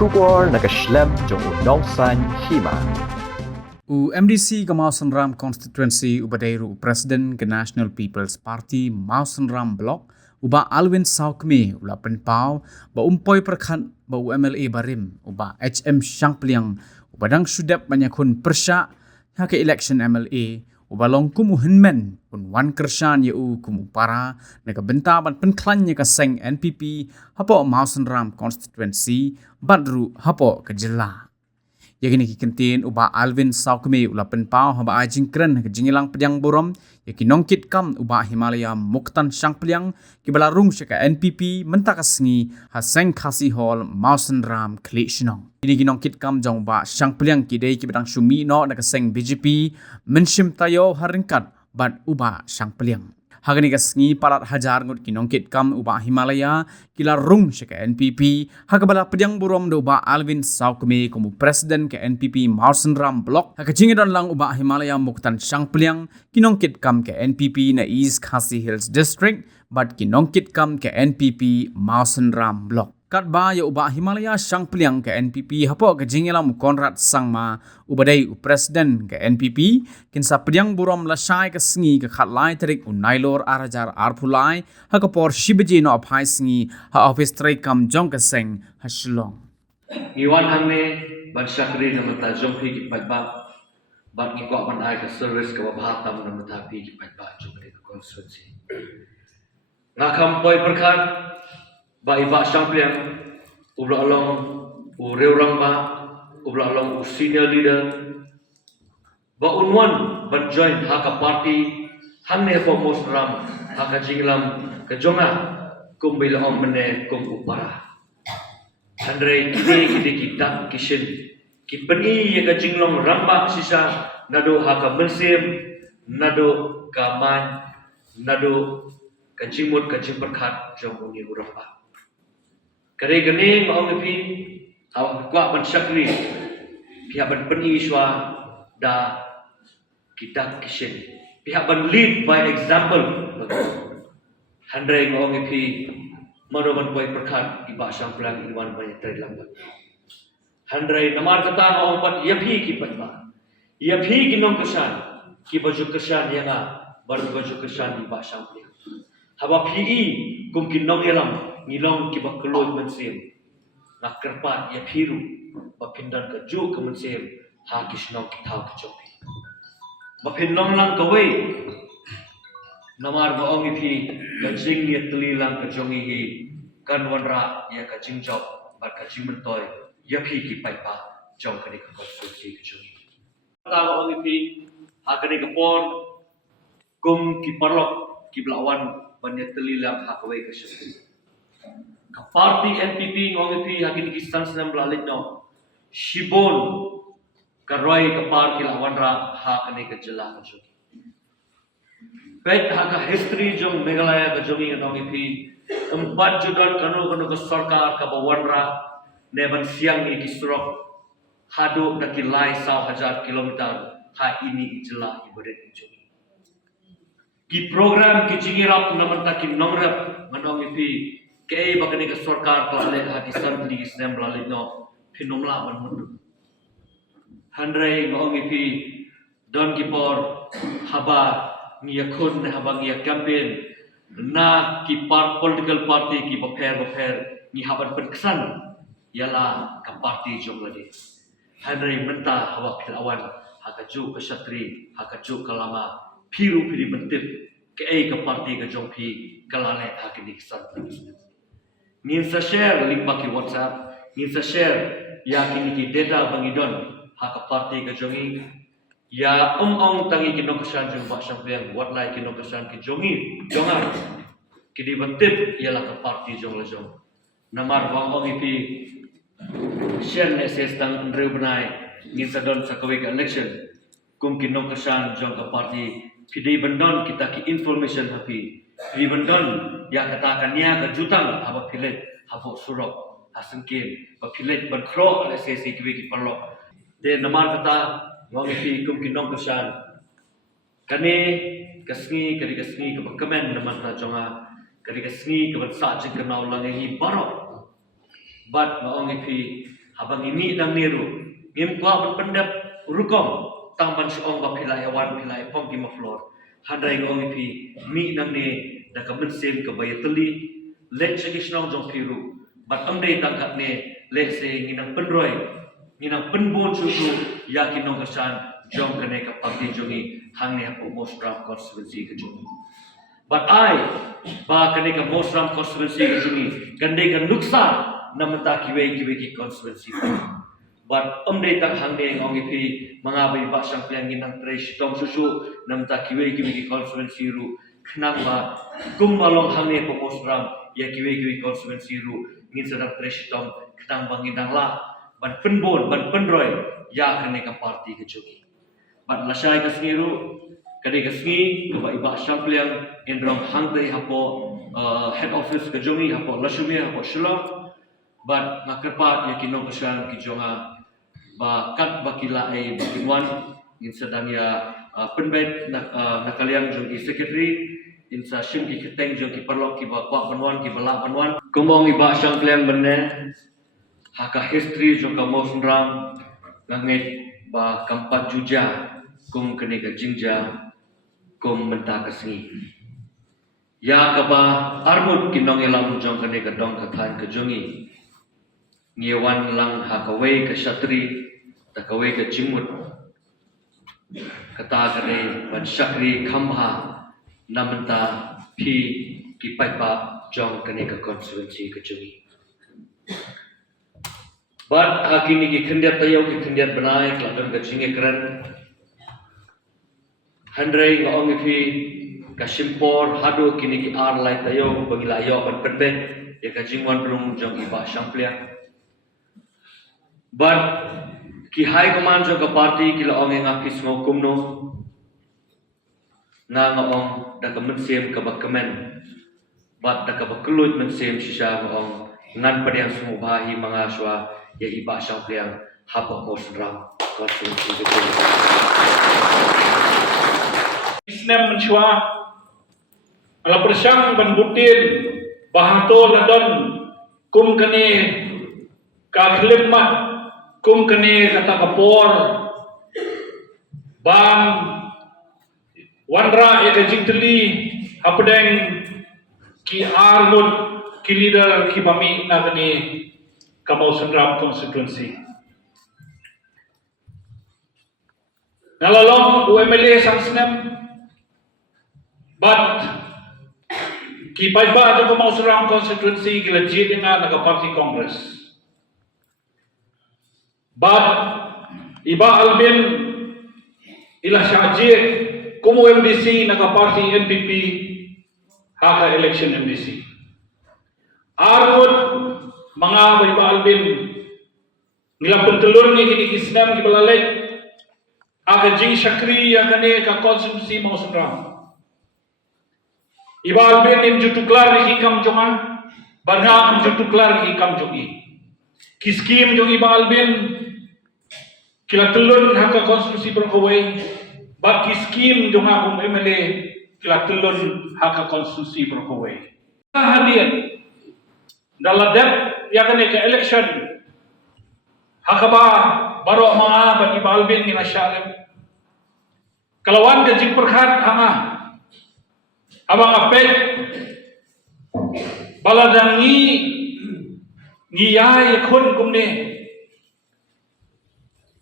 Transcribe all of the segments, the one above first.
Shubor nakaslem jong unongsan hima. MDC ke Mawson Ram constituency ubadairu Presiden ke National People's Party Mawson Ram Block uba Alwin Saukmi ula penpau ba umpoi perkhan ba UMLA Barim uba HM Shangpliang ubadang sudap banyakun persya ha ke election MLA uba longkum uhenmen un wan kershan yeu kumu para neka bentaban penklannya ka seng NPP hapo Mawson Ram constituency badru hapo ke Jela. Yakini kikentin uba Alvin Saukmi ula penpau haba ajingkren ke jingilang pediang borom yaki nongkit kam uba Himalaya Muktan Shangpliang kibalarung syaka NPP mentakasngi haseng khasi hall Mawson Ram Klishnong. Ini ginongkit kam jong uba Shangpliang kidai kibadang syumi no nakaseng BJP menshim tayo haringkat bad uba Shangpliang. Hagani kasngi parat hajar ngut kinongkit kam uba Himalaya kila rung syaka NPP hagabala pediang borom do uba Alvin Saukmi kumu presiden ke NPP Mawson Ram Block hakajingidon lang uba Himalaya Muktan Shangpliang kinongkit kam ke NPP na East Khasi Hills District but kinongkit kam ke NPP Mawson Ram Block. Kat ba ya uba Himalaya Shangpliang ke NPP hapo ke jingilam Konrad Sangma ubadai presiden ke NPP kinsa pediang burom lasai ke sengi ke khatlai terik unailor arajar arpulai ha ke por shibeji no apai sengi ha office trai kam jong ke seng ha shlong Iwan hangne ban syakri na mata jong pi ki patba ban ni ko ban ai ke service ke bahatam na mata pi ki patba jong ke constituency ngakam poi perkhan ba iba Shangpliang ubla along u reurang ba ubla along u senior leader ba unwan ban join haka party hanne po mosram haka jinglam ke jonga kum bila om mene kum upara andre kide kita kishin ki pani ye ka jinglong ramba sisa nado haka mensim nado kaman nado ka jimut ka jimperkhat jong uni uramba kare gane maong pi awak kwa ban syakri pihak ban peni iswa da kita kishin pihak ban lead by example handrai maong pi maroban poi perkhat iba Shangpliang iwan banyak terlambat handrai namar kata maong pat yapi ki patba yapi ki nong kesan ki baju kesan yang baru baju kesan iba Shangpliang haba pi kum ki nong elam ngilong ki bakeloi mensim nak kerpat ya piru bapindan ke ju ke mensim ha kisnong kitau ke jopi bapindong lang kawai namar baong ipi kajing ya telilang ke jongi hi kan wanra ya kajing job bar kajing mentoy ya pi ki paipa jong kani ke konstruksi ke jongi ta baong ipi ha kani ke por kum ki parlok ki blawan banyak telilang ha kawai ke syukur ka party NPP ngong pi hakin kistan senam balik no shibon karoi ka party lawan ra ha kane ke Jela ka jogi pet ha ka history jong Meghalaya ka jogi ngong pi empat judan kanu ke sarkar ka bawan ra neban siang ni kisrok hadu dakilai 1000 kilometer ha ini Jela ibadet jogi ki program ki jingirap naman takin nongrap ngong pi kay bagani ka sarkar klale hadisan di isnem blalid no pinomla ban mundu handrai ngong ipi don kipor haba ngiyakun haba ngiyak campaign na ki political party ki baper ni haban perkesan yala ka party jonglade handrai menta haba kilawan hakaju ka syatri hakaju kalama piru piri bentit kay ka party ka jongpi kalale hakini kesan ngin sa share link baki WhatsApp ngin sa share ya kini ki data bangidon haka party ka jongi ya ong tangi kinong kesan jong ba Shangpliang wat lai kinong kesan ki jongi jonga kidi bentip ialah ka party jong la jong namar bang ong ipi share message tang Andrew Benai ngin sa don sa kawig election kum kinong kesan jong ka party kidi bendon kita ki information happy Ribandon ya katakan niya ke jutang haba pilet habo surok hasengkin ba pilet ban kro ala sesi kiwi ki perlo de namar kata ngong ipi kum kinong kesan kane kasngi kadi kasngi ke kemen naman ta jonga kadi kasngi ke sa jing kenau lang hi barok bat ngong ipi Abang ini nang niru. Ngim kwa berpendap rukom. Tangban seong bapilai awan pilai pom di maflor. Handai ngong ipi mi nang ne dah kemensim ke bayar teli. Lek segi senong jong piru. Bat amdai tangkat ne lek se nginang penroy. Nginang penbon susu yakin nong kesan jong kene ke parti jongi hang ne hapo Mosram konstituensi ke jongi. But ba kene ke Mosram konstituensi ke jongi gandai kan nuksa namenta kiwe ki konstituensi. But amdai tak hang ne ngong ipi mangabai ba sang piang nginang tres tong susu namenta kiwe ki konstituensi ru kenang ba kumbalong hang ne po Mosram ya kiwe konstituensi ru ngin sedang tres tong kenang bang ngindang la ban penbon ban penroy ya kene ke parti ke jongi. But lasai ke sengiru kene ke sengi ke ba iba sang piang endrong hang tei hapo head office ke jongi hapo lasumi hapo shilong. But ngakerpat ya kinong kesan ki jonga ba kat bakila ai bakinwan in sedang ya penbet nakaliang jong ki secretary in sa sim ki keteng jong ki perlok ki ba kwa banwan ki bala banwan kumong iba sang plan benne haka history jong ka Mosram ngangit ba kampat juja kum kene ka jingja kum menta kasngi ya ka ba armut kinong elam jong kene ka dong ka than ka jongi ngewan lang hakawai ka syatri takawai ke jimut kata kare ban syakri khamha namenta phi ki paipa jong kane ke konstituensi ke jongi. Bat hakini ki khendiat tayo ki khendiat banai kelakon ke jinge keren handrai ngong phi ka simpor hadu kini ki ar lai tayo bangila yo ban penbe ya ka jingwan rung jong iba sangplia. But ki high command jo ka party ki laong nga pismo kumno nga ngong da ka mensem ka bakmen bat da ka bakulut mensem sisa ngong ngan padiang sumu bahi mga swa ya iba sang pliang hapa Mosram konstituensi ke Islam mensyua ala persang ban butir bahato ladon kum kene ka khlemat kum kene kata kapor bang wanra ya jingteli hapdeng ki armut ki leader ki bami na kene ka Mosram konstituensi nalalong UMLA sang snem but ki paiba da Mosram konstituensi ki legit nga naga party congress. But iba albin ila syajir kumu MDC naga party NPP haka election MDC. Armut mga iba albin nila pentelur ni kini Islam ki balalek aga jing syakri yakane ka konstitusi Mosram. Iba albin im jutuklar ni hikam jonga bana im jutuklar ni hikam jongi. Kiskim jong iba albin kila telun haka konstitusi berkawai bat kiskim jong akong MLA kila telun haka konstitusi berkawai hadir dalam dep yakane ke election haka ba baro mga bat iba albin ngina syalem kalawan ke jing perkhat hanga abang apet baladangi ngiyay kun kumne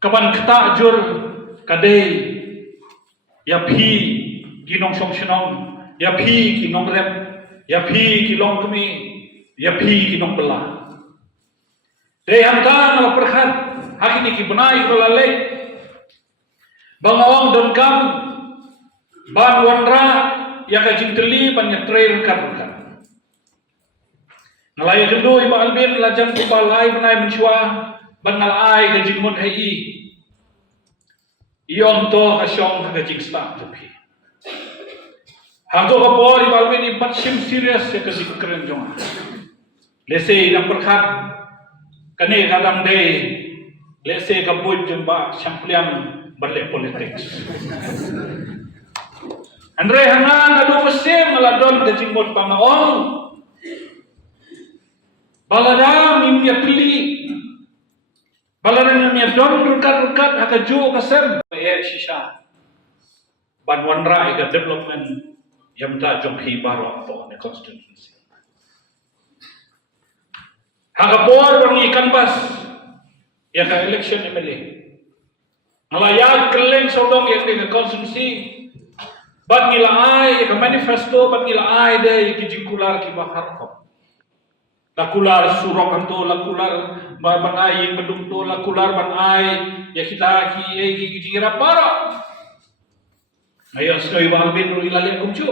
kaban kata jur kadai ya phi kinong songsinong ya phi kinong rep ya phi kilong kumi ya phi kinong bela dei hamka na perkhat hakini ki benai kolale bangawang don kam ban wanra ya ka jingteli ban nyetrail kan nalai kendu iba albin lajan kubalai benai mensyua bangal ai ka jingmon hai iong to ka syong ka jing sta tupi hato ka por iba albin impat sim serious ya ka zikren jong lese nang perkhat kane kadang dei lese ka buj jemba syampliang berlek politics andre hanan adu mesim meladon ka jingmon pangaong baladam imya pili Balaran yang don rukat haka ju kasem ya shisha. Ban wanra ika development yang ta jompi baru to ne constituency. Haka por wangi kanbas ya ka election MLA. Malaya keleng sodong yang di constituency. Bat ngila ai ka manifesto bat ngila ai de ki jingkular ki bahar ko. Lakular surok anto lakular ban ai yang bedung to lakular ban ai ya kita ki jingira para. Ayo sekali walbin ru ilalim kumcu.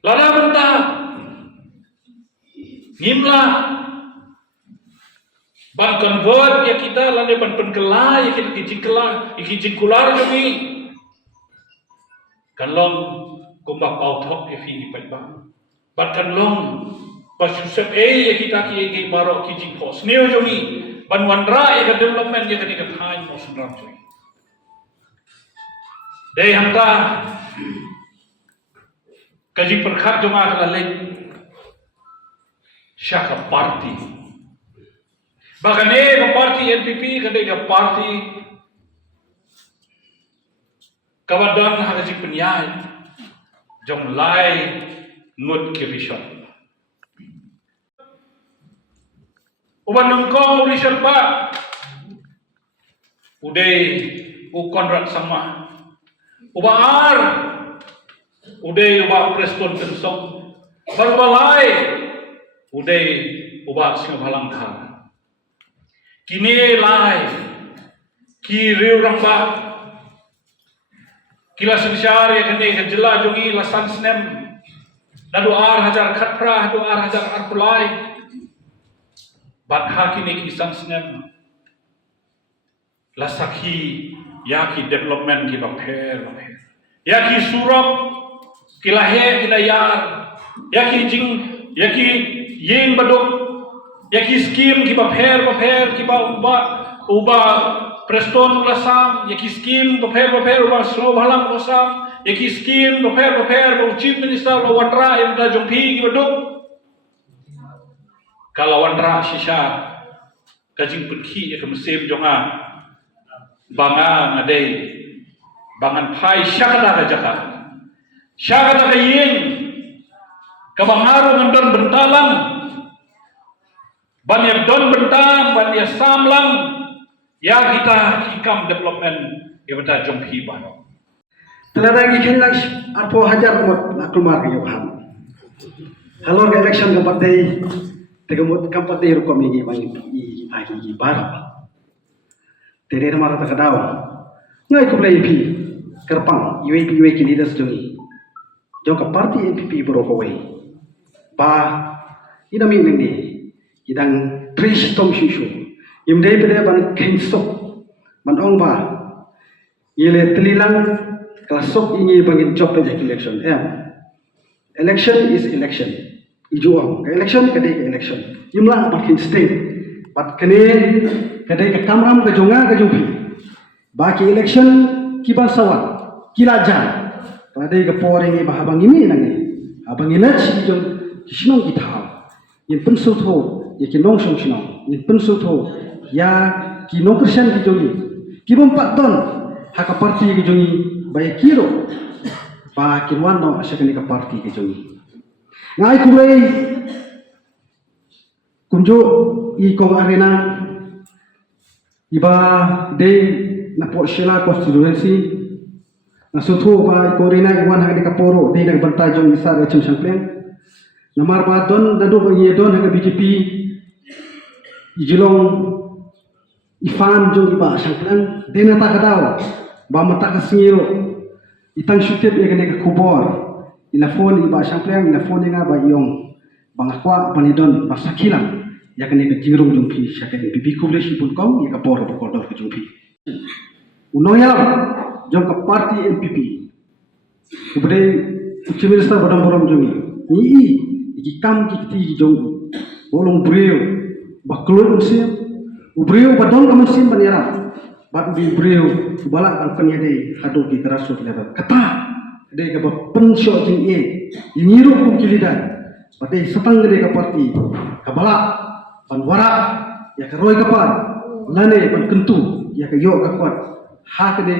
Lada benta. Ngimla. Ban convert ya kita lade ban penkelai ya kita kijingkular jami. Kanlong kumbak authok ifi ipatba. Ban kanlong pasusep ya kita ki baro kijingkos. Neo jami ban wanra ya development ya kani kathain mo sundram jami. Dei hamta kaji perkhat jonga laleng syaka parti. Bahkan ke parti NPP kadai ke parti kawadan hakaji penyai jong lai ngut kirishon. Uban nengkong rishon ba udai konrad sama uba ar udai uba preston tensong barbalai udai uba singhalang thar kini lai ki riu ramba kila sensar ya kene ke jela jongi lasan snem nadu ar hajar khatra nadu ar hajar arpulai bat hakini ki san snem lasakhi ya ki development ki bapher ya ki surab ki lahe ki layar ya ki jing ya ki yeng baduk ya ki scheme ki bapher ki uba preston lasam ya ki scheme bapher uba slow halang lasam ya ki scheme bapher chief minister la wandra yang da jompi ki baduk kalau wandra shisha kajing perki ya kemesem jonga banga ngadei bangan pai syakada jaka syakada yeng kabangaru ngendon bentalang ban ya don bentang ban ya samlang ya kita hikam development ya beta jompi bano teladang ikin lang arpo hajar mot aklumar ke yohan halor ke election ke partai tegemut kam partai rukom ini bang i agi bar tere mara ta kadaw ngai ko play pi kerpang UAP leaders jongi jong ka party MPP boro ko wei ba ida mi ngi idang trish tom shishu imdei bede ban kensok man ong ba yele telilang klasok ini bangin job election election is election ijuang election kadai election imla bakin state bat kene kadai ke kamram ke jonga ke jupi baki election kiba sawat kilajan kadai ke poring ni bahabang ini nangi abang ilach jong sinong kita yin pensut ho ya ki nong song sinong yin pensut ho ya ki nong kersian ki jongi ki bompat don haka parti ki jongi bai kiro ba ki wan no asakani ka parti ki jongi ngai kulei kunjo i kong arena iba de na po sila constituency na sutu ba ko rina iwan hang ka poro de nang bantay jong isa ga chim champion na marba don dadu ba ye don hang BJP ijilong ifan jong iba champion de na ta kadaw ba mata ka singiro itang shutep ye ka kubor ila phone iba champion ila phone nga ba yong bangakwa panidon basakilang yakni ke jingrung jumpi syakani bibi kubleshi pun kau ya ka por kodor ke jumpi unoya jong ka parti NPP ubde chief minister badam borom jongi ni iki kam ki ti jong bolong breu baklon sim ubreu badon kam sim banyara bad bi breu bala al kanyade hado ki terasu leba kata de ka pensyo jing e yiniro kum kilidan pate setang de ka parti kabala panwara ya keroi kapar lane ban kentu ya ka yo ka kwat ha ka de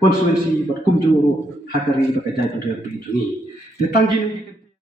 konstituensi bat kumjuru ha ka ri ba ka jai ber jungi. Te tanggi